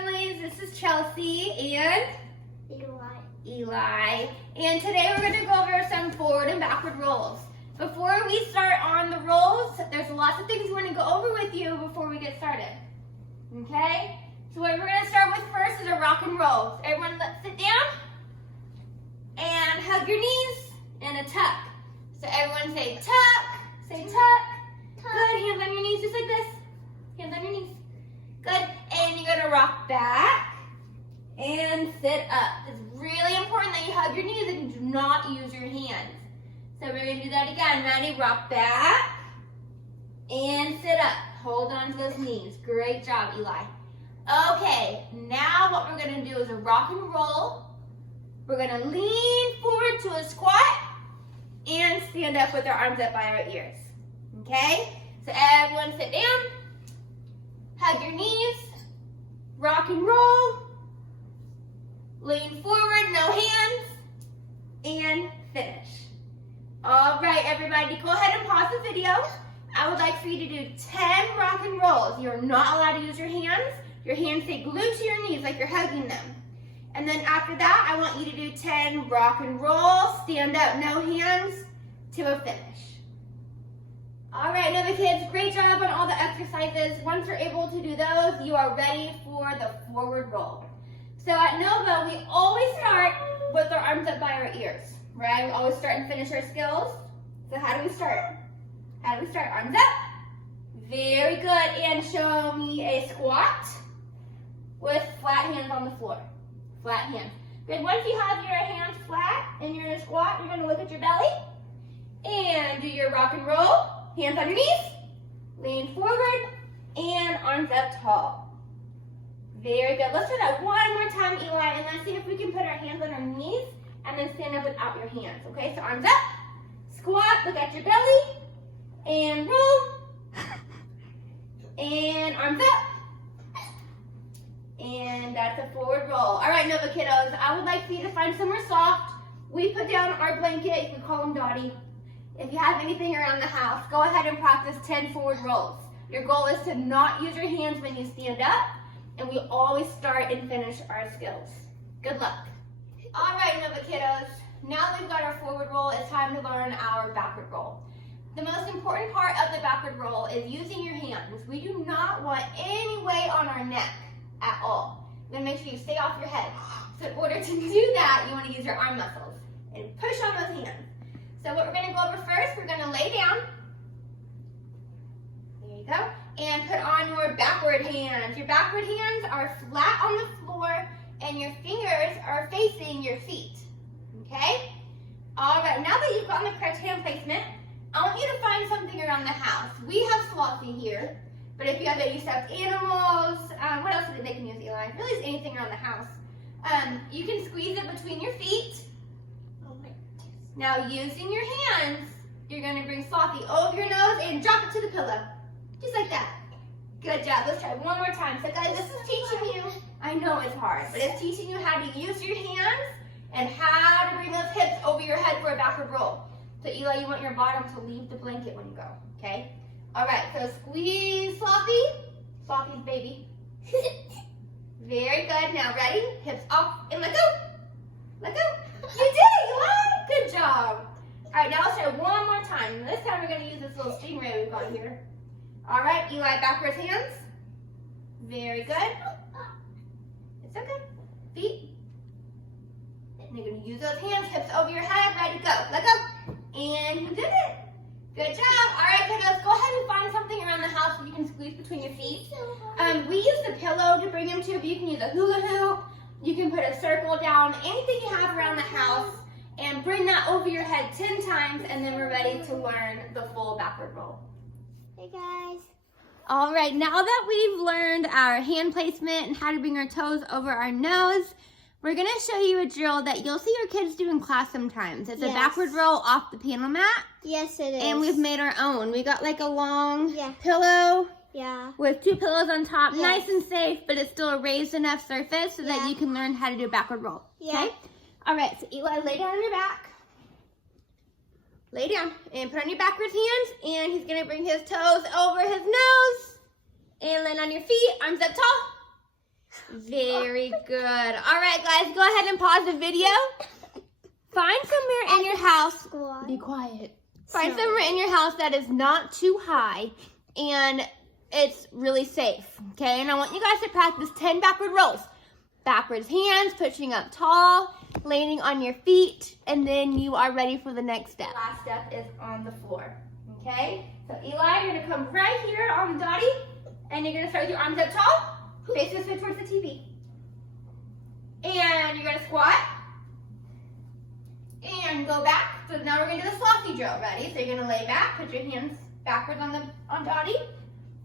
families, this is Chelsea and Eli. And today we're going to go over some forward and backward rolls. Before we start on the rolls, there's lots of things we want to go over with you before we get started. Okay? So what we're going to start with first is a rock and roll. So everyone let's sit down and hug your knees and a tuck. So everyone say tuck, say tuck. Good, hands on your knees just like this. Hands on your knees. Good, and you're going to rock back and sit up. It's really important that you hug your knees and do not use your hands. So we're going to do that again. Ready? Rock back and sit up. Hold on to those knees. Great job, Eli. Okay, now what we're going to do is a rock and roll. We're going to lean forward to a squat and stand up with our arms up by our ears. Okay? So everyone sit down. Hug your knees. Rock and roll. Lean forward, no hands. And finish. All right, everybody, go ahead and pause the video. I would like for you to do 10 rock and rolls. You're not allowed to use your hands. Your hands stay glued to your knees like you're hugging them. And then after that, I want you to do 10 rock and roll, stand up, no hands, to a finish. All right, Nova kids, great job on all the exercises. Once you're able to do those, you are ready for the forward roll. So at Nova, we always start with our arms up by our ears, right? We always start and finish our skills. So how do we start? How do we start? Arms up. Very good. And show me a squat with flat hands on the floor. Flat hands. Good. Once you have your hands flat and you're in a squat, you're going to look at your belly and do your rock and roll. Hands on your knees. Lean forward and arms up tall. Very good. Let's do that one more time, Eli, and let's see if we can put our hands on our knees and then stand up without your hands. Okay, so arms up, squat, look at your belly, and roll, and arms up, and that's a forward roll. All right, Nova kiddos, I would like for you to find somewhere soft. We put down our blanket, we call them Dottie. If you have anything around the house, go ahead and practice 10 forward rolls. Your goal is to not use your hands when you stand up, and we always start and finish our skills. Good luck. All right, Nova kiddos. Now that we've got our forward roll, it's time to learn our backward roll. The most important part of the backward roll is using your hands. We do not want any weight on our neck at all. We're going to make sure you stay off your head. So in order to do that, you want to use your arm muscles and push on those hands. So what we're going to go over first, we're going to lay down. There you go. And put on your backward hands. Your backward hands are flat on the floor and your fingers are facing your feet. Okay? All right, now that you've gotten the correct hand placement, I want you to find something around the house. We have Slothie here, but if you have any stuffed animals, what else do they can use, Eli? Really is anything around the house. You can squeeze it between your feet. Now using your hands, you're going to bring Slothie over your nose and drop it to the pillow. Just like that. Good job. Let's try one more time. So guys, this is teaching you, I know it's hard, but it's teaching you how to use your hands and how to bring those hips over your head for a backward roll. So Eli, you want your bottom to leave the blanket when you go, okay? All right, so squeeze Slothie. Slothie's baby. Very good. Now ready? Hips up and let go. Let go. You did it, Eli. Good job. All right, now let's try one more time. This time we're going to use this little stingray we've got here. All right, Eli, backwards hands. Very good. It's okay. Feet. And you're going to use those hands, hips over your head. Ready, go. Let go. And you did it. Good job. All right, kiddos, go ahead and find something around the house that you can squeeze between your feet. We use the pillow to bring them to, but you can use a hula hoop. You can put a circle down, anything you have around the house, and bring that over your head 10 times, and then we're ready to learn the full backward roll. Hey guys. All right, now that we've learned our hand placement and how to bring our toes over our nose, we're gonna show you a drill that you'll see your kids do in class sometimes. It's a backward roll off the piano mat. Yes, it is. And we've made our own. We got like a long pillow with 2 pillows on top, nice and safe, but it's still a raised enough surface so that you can learn how to do a backward roll. Okay? All right, so Eli, lay down on your back. Lay down and put on your backwards hands, and he's gonna bring his toes over his nose and land on your feet, arms up tall. Very good. All right, guys, go ahead and pause the video. Find somewhere in your house. Be quiet. Find somewhere in your house that is not too high and it's really safe, okay? And I want you guys to practice 10 backward rolls. Backwards hands, pushing up tall, landing on your feet, and then you are ready for the next step. Last step is on the floor, okay? So Eli, you're gonna come right here on the dotty, and you're gonna start with your arms up tall, face this way towards the TV. And you're gonna squat, and go back. So now we're gonna do the slothy drill, ready? So you're gonna lay back, put your hands backwards on dotty.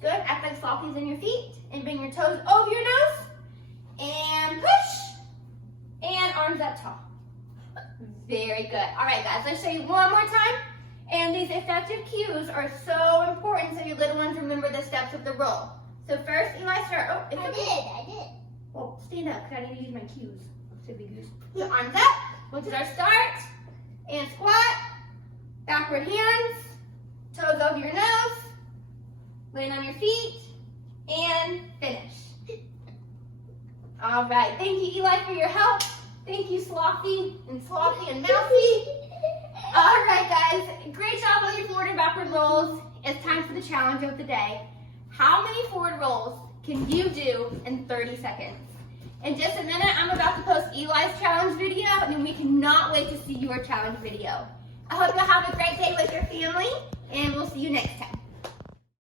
Good, act like slothies in your feet, and bring your toes over your nose, and push, and arms up tall. Very good. All right, guys, let's show you one more time. And these effective cues are so important so your little ones remember the steps of the roll. So first, Eli, start. Oh, it's okay. I did. Well, stand up, because I need to use my cues. Silly goose. So arms up, which is our start. And squat, backward hands, toes over your nose, land on your feet, and finish. All right, thank you, Eli, for your help. Thank you, Slothy and Mousy. All right, guys, great job on your forward and backward rolls. It's time for the challenge of the day. How many forward rolls can you do in 30 seconds? In just a minute, I'm about to post Eli's challenge video, and we cannot wait to see your challenge video. I hope you'll have a great day with your family, and we'll see you next time.